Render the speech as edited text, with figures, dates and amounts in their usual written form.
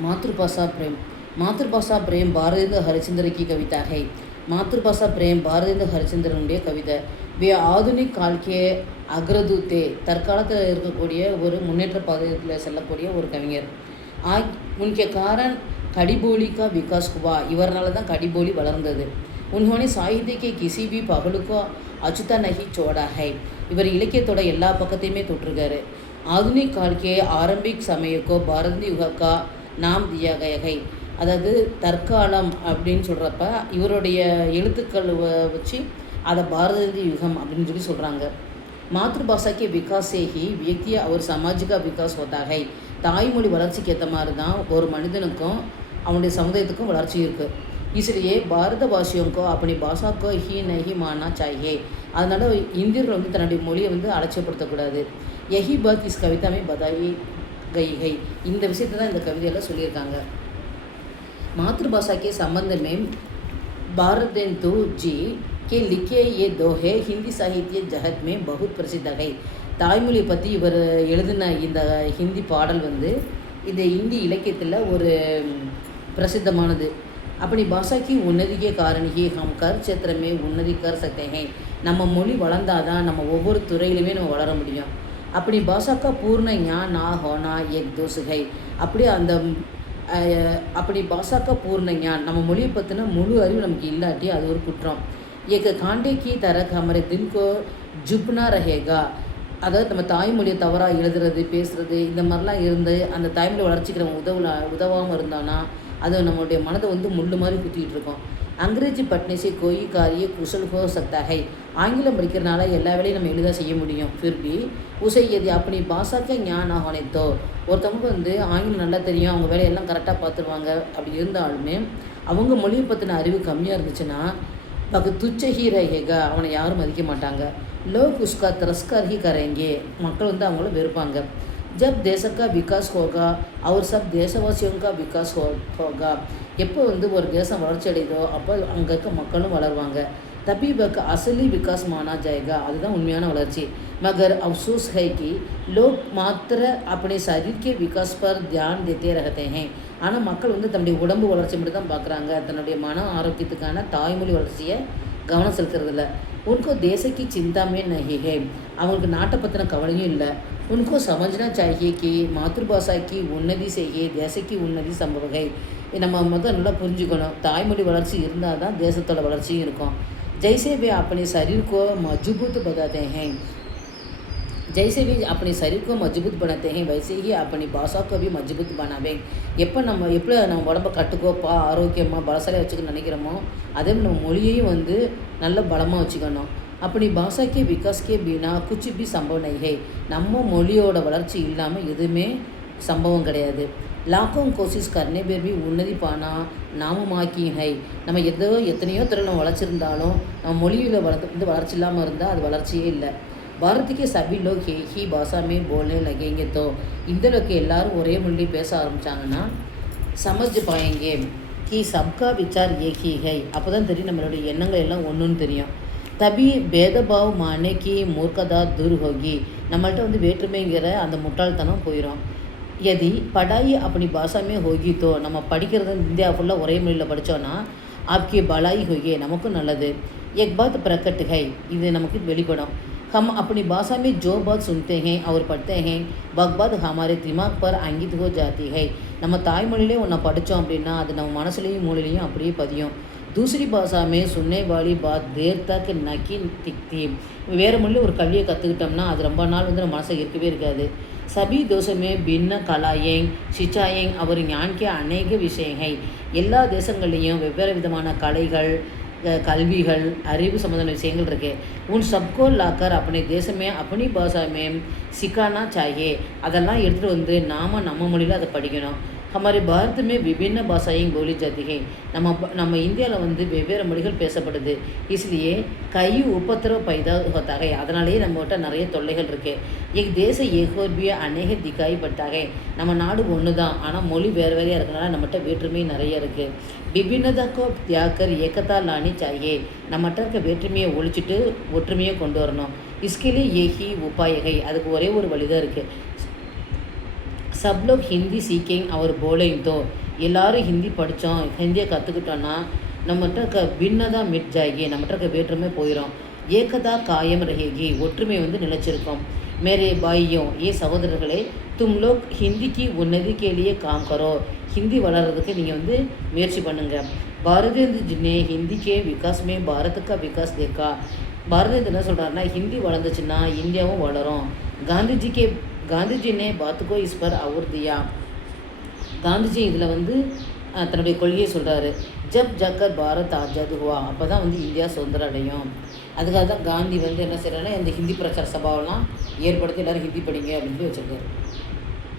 मातृभाषा प्रेम। मातृभाषा प्रेम பாரதிய ஹரிச்சந்திர की कविता है। मातृभाषा प्रेम பாரதிய ஹரிச்சந்திரனுடைய கவிதை. வே ஆதுனிக் கால்கே அக்ரதூத்தே, தற்காலத்தில் இருக்கக்கூடிய ஒரு முன்னேற்ற பாதையில் செல்லக்கூடிய ஒரு கவிஞர். உன்கே காரன் கடிபோலி கா விகாஸ் हुआ, இவரால் தான் கடிபோலி வளர்ந்தது. உன்ஹோனே சாகித்ய கிசி பி பகலுக்கோ அச்சுதா நஹி சோடா ஹை, இவர் இலக்கியத்தோட எல்லா பக்கத்தையுமே தொட்டிருக்காரு. ஆதுனிக் கால்கே ஆரம்பிக் சமயக்கோ பாரதி யுகக்கா நாம் தியா கயகை, அதாவது தற்காலம் அப்படின்னு சொல்கிறப்ப இவருடைய எழுத்துக்கள் வச்சு அதை பாரதி யுகம் அப்படின்னு சொல்லி சொல்கிறாங்க. मातृभाषा के विकास से ही व्यक्ति और समाज का विकास होता है. தாய்மொழி வளர்ச்சிக்கு ஏற்ற மாதிரி தான் ஒரு மனிதனுக்கும் அவனுடைய சமுதாயத்துக்கும் வளர்ச்சி இருக்குது. इसलिए பாரதவாசிयों को अपनी भाषा को ही नहीं मानना चाहिए. அதனால் இந்தியர்கள் வந்து தன்னுடைய மொழியை வந்து அலட்சியப்படுத்தக்கூடாது. यही बात इस कविता में बताई गई है. இந்த விஷயத்தை தான் இந்த கவிதையில் சொல்லியிருக்காங்க. मातृभाषा के संबंध में भारतेंदु जी के लिखे ये दोहे हिंदी साहित्य जगत में बहुत प्रसिद्ध है. தாய்மொழியை பற்றி இவர் எழுதின இந்த ஹிந்தி பாடல் வந்து இந்த இந்தி இலக்கியத்தில் ஒரு பிரசித்தமானது. अपनी भाषा की उन्नति के कारण ही हम कर क्षेत्र में उन्नति कर सकते हैं. நம்ம மொழி வளர்ந்தாதான் நம்ம ஒவ்வொரு துறையிலுமே நம்ம வளர முடியும். अपनी भाषा का पूर्ण ज्ञान ना होना एक दोष है. அப்படியே அந்த அப்படி பாஷா का पूर्ण ज्ञान, நம்ம மொழியை பற்றின முழு அறிவு நமக்கு இல்லாட்டி அது ஒரு குற்றம். एक कांटे की तरह हमारे दिल को झुकना रहेगा. அதாவது நம்ம தாய்மொழியை தவறாக எழுதுறது பேசுகிறது இந்த மாதிரிலாம் இருந்து அந்த தாய்மொழி வளர்ச்சிக்கு நம்ம உதவாமல் இருந்தோன்னா அது நம்மளுடைய மனதை வந்து முள்ளு மாதிரி குத்திக்கிட்டு இருக்கோம். அங்கிரேஜி பட்னே से कोई कार्य कुशल हो सकता है. ஆங்கிலம் படிக்கிறனால எல்லா வேலையும் நம்ம எளிதாக செய்ய முடியும். फिर भी उसे यदि अपनी भाषा के ज्ञान ना होने तो, ஒருத்தவங்க வந்து ஆங்கிலம் நல்லா தெரியும், அவங்க வேலையெல்லாம் கரெக்டாக பார்த்துருவாங்க, அப்படி இருந்தாலுமே அவங்க மொழியை பற்றின அறிவு கம்மியாக இருந்துச்சுன்னா பகு துச்ச ஹீ ரஹேகா, அவனை யாரும் மதிக்க மாட்டாங்க. லோக் உஸ்கா திரஸ்கார் ஹி கரேங்கே, மக்கள் வந்து அவங்கள வெறுப்பாங்க. जब देश का विकास होगा और सब देशवासियों का विकास होगा, எப்போ வந்து ஒரு தேசம் வளர்ச்சி அடையுதோ அப்போ அங்கே இருக்க மக்களும் வளருவாங்க. तभी वह असली विकास माना जाएगा, அதுதான் உண்மையான வளர்ச்சி. मगर अफसोस है कि लोग मात्र अपने शरीर के विकास पर ध्यान देते रहते हैं. ஆனால் மக்கள் வந்து தன்னுடைய உடம்பு வளர்ச்சி மட்டும் தான் பார்க்குறாங்க, தன்னுடைய மன ஆரோக்கியத்துக்கான தாய்மொழி வளர்ச்சியை கவனம் செலுத்துறதில்ல. उनको देश की चिंता में नहीं है, அவங்களுக்கு நாட்டை பற்றின கவலையும் இல்லை. उनको समझना चाहिए कि मातृभाषा की उन्नति से ही देश की उन्नति संभव है. நம்ம முதல் நல்லா புரிஞ்சுக்கணும், தாய்மொழி வளர்ச்சி இருந்தால் தான் தேசத்தோட வளர்ச்சியும் இருக்கும். जैसे वे अपने शरीर को मजबूत बनाते हैं वैसे ही अपनी भाषा को भी मजबूत बनावे. எப்போ நம்ம உடம்பை கட்டுக்கோப்பா ஆரோக்கியமாக பலசாலியாக வச்சுக்கணும்னு நினைக்கிறோமோ அதே நம்ம மொழியையும் வந்து நல்ல பலமாக வச்சுக்கணும். अपनी भाषा के विकास के बिना कुछ भी संभव नहीं है. நம்ம மொழியோட வளர்ச்சி இல்லாமல் எதுவுமே சம்பவம் கிடையாது. லாக்கோं कोशिश करने पर भी उन्नति पाना नामुमकिन है. நம்ம எத்தனையோ துறை நம்ம வளர்ச்சிருந்தாலும் நம்ம மொழியில் வந்து வளர்ச்சி இல்லாமல் இருந்தால் அது வளர்ச்சியே இல்லை. भारत के सभी लोग ही भाषा में बोलने लगेंगे तो, இந்த அளவுக்கு எல்லாரும் ஒரே மொழி பேச ஆரம்பித்தாங்கன்னா समझ पाएंगे कि सबका विचार एक ही है. அப்போ தான் தெரியும் நம்மளுடைய எண்ணங்கள் எல்லாம் ஒன்றுன்னு தெரியும். तभी भेदभाव माने की मूर्खता दूर होगी. நம்மள்ட்ட வந்து வேற்றுமைங்கிற அந்த முட்டாள்தனம் போயிடும். यदि पढ़ाई अपनी भाषा में होगी तो, நம்ம படிக்கிறது இந்தியா ஃபுல்லாக ஒரே மொழியில் படித்தோன்னா आपकी भलाई होगी, நமக்கும் நல்லது. एक बात प्रकट है, இது நமக்கு வெளிப்படும். हम अपनी भाषा में जो बात सुनते हैं और पढ़ते हैं वह बात हमारे दिमाग पर अंकित हो जाती है. நம்ம தாய்மொழியிலே ஒன்று படித்தோம் அப்படின்னா அது நம்ம மனசுலேயும் மூளையிலையும் அப்படியே பதியும். दूसरी भाषा में सुनने वाली बात देर तक नकी टिकती. வேறு மொழியில் ஒரு கல்வியை கற்றுக்கிட்டோம்னா அது ரொம்ப நாள் வந்து நம்ம மனசை இருக்கவே இருக்காது. सभी देशों में भिन्न कलाएं शिक्षाएं और ज्ञान के अनेक विषय हैं. எல்லா தேசங்கள்லேயும் வெவ்வேறு விதமான கலைகள் கல்விகள் அறிவு சம்மந்தமான விஷயங்கள் இருக்குது. உன் சப்கோ லாக்கர் अपने देश में अपनी भाषा में सिखाना चाहिए. அதெல்லாம் எடுத்துகிட்டு வந்து நம்ம மொழியில் அதை படிக்கணும். हमारे भारत में विभिन्न भाषाएं बोली जाती है. நம்ம இந்தியாவில் வந்து வெவ்வேறு மொழிகள் பேசப்படுது. इसलिए कई उपद्रव पैदा होता है. அதனாலேயே நம்மகிட்ட நிறைய தொல்லைகள் இருக்குது. एक देश एक और भी अनेक दिखाई पड़ता है. நம்ம நாடு ஒன்று தான், ஆனால் மொழி வேறு வேறையாக இருக்கனால நம்மகிட்ட வேற்றுமை நிறைய இருக்குது. विभिन्नता को त्याग कर एकता लानी चाहिए. நம்மகிட்ட இருக்க வேற்றுமையை ஒழிச்சிட்டு ஒற்றுமையை கொண்டு வரணும். इसके लिए यही उपाय है. அதுக்கு ஒரே ஒரு வழி தான் இருக்குது. सब लोग हिंदी सीखेंगे और बोलेंगे तो எல்லாரும் ஹிந்தி படித்தோம், ஹிந்தியை கற்றுக்கிட்டோன்னா நம்மகிட்ட பின்னதா மிட் ஜாயகி, நம்மகிட்ட வேற்றுமை போயிடும். ஏகதா காயம் ரஹேகி, ஒற்றுமை வந்து நிலைச்சிருக்கும். மேரே பாய்யும், சகோதரர்களே, தும் லோக் ஹிந்திக்கு உன்னதி கேலியே காம் கரோ, ஹிந்தி வளர்கிறதுக்கு நீங்கள் வந்து முயற்சி பண்ணுங்கள். பாரதேந்திர ஜின்னே ஹிந்தி கே விகாஸ்மே பாரத்துக்கா விகாஸ் தேக்கா, பாரதேந்திர என்ன சொல்கிறாருன்னா, ஹிந்தி வளர்ந்துச்சுன்னா இந்தியாவும் வளரும். காந்திஜினே பாத்துக்கோ இஸ்பர் அவர் தியா, காந்திஜி இதில் வந்து தன்னுடைய கொள்கையை சொல்கிறாரு. ஜப் ஜக்கர் பாரத் ஆஜாத் ஹுவா, அப்போ தான் வந்து இந்தியா சுதந்திரம் அடையும். அதுக்காக தான் காந்தி வந்து என்ன செய்கிறாருன்னா, இந்த ஹிந்தி பிரச்சார சபாவெல்லாம் ஏற்படுத்தி எல்லோரும் ஹிந்தி படிங்க அப்படின்னு சொல்லி வச்சுருக்காரு.